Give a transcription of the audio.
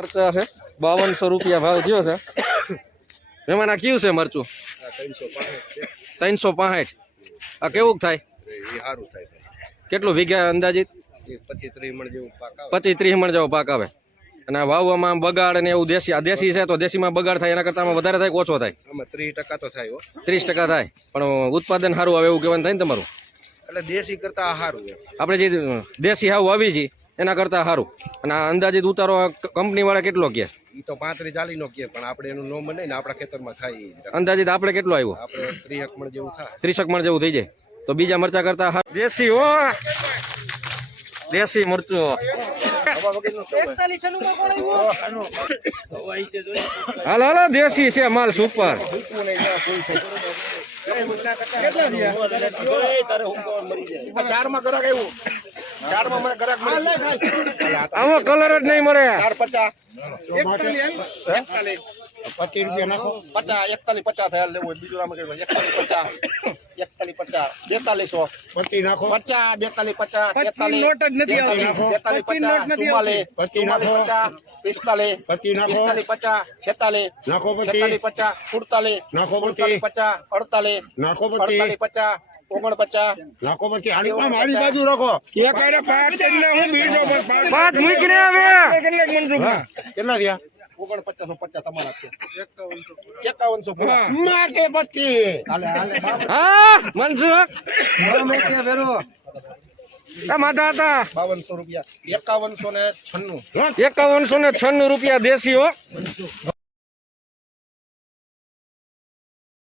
મરચા છે. બાવનસો રૂપિયા ભાવ થયો છે. એમાં કયું છે મરચું? ત્રણસો પાસઠ. આ કેવું થાય? કેટલું વીઘા અંદાજિત? પચીસ ત્રીસ મણ જેવું પાક આવે. અને વાવવામાં બગાડ ને એવું દેશી આ દેશી છે તો દેશીમાં બગાડ થાય એના કરતાં વધારે થાય ઓછો થાય? ત્રીસ ટકા તો થાય ત્રીસ ટકા થાય. પણ ઉત્પાદન સારું આવે એવું કહેવાનું થાય ને તમારું? એટલે દેશી કરતા સારું આપણે જે દેશી હાવ આવી છે એના કરતાં સારું. અને આ અંદાજિત ઉતારો કંપનીવાળા કેટલો કહે? એ તો પાંત્રીસ ચાલી નો કે પણ આપણે એનું નો બને ને આપણા ખેતરમાં થાય અંદાજિત આપણે કેટલો આવ્યો? આપણે ત્રીસ મણ જેવું થાય. ત્રીસક મણ જેવું થઈ જાય. તો બીજા મરચા કરતા હારું. દેશી હો. દેશી મરચું. હાલ હાલો દેશી છે માલ સુપર. ચારમાં ગરાક આવ્યું ચારમાં મને ગરાક આવો કલર જ નહીં મળે. ચાર પચાસ. પચીસ રૂપિયા નાખો. પચાસ એકતાલીસ પચાસ થયા લેવું બીજું આમાં એકતાલીસ પચાસ. એકતાલીસ પચાસ. બેતાલીસો. પચીસ નાખો. પચાસ બેતાલીસ પચાસ તેતાલીસ નોટ જ નથી આવતી. બેતાલીસ પચાસ નોટ નથી ચુમ્માલીસ પચીસ નાખો. પચાસ પિસ્તાલીસ. પચીસ નાખો. પિસ્તાલીસ પચાસ છેતાલીસ. નાખો પચીસ. પચાસ સુડતાલીસ. નાખો પચીસ. પચાસ અડતાલીસ. નાખો પચીસ. પચાસ ઓગણપચાસ નાખો પછી આની પાસે મારી બાજુ રાખો. પાંચ મૂકીને આવે કેટલા થયા? ઓગણપચાસો પચાસ તમારા છે. એકાવનસો પૂરા. માટે પચીસ હાલે હાલે હા મનસુખ આ માતા હતા બાવનસો રૂપિયા. એકાવનસો ને છન્નું. એકાવનસો ને છન્નું રૂપિયા દેશી હો.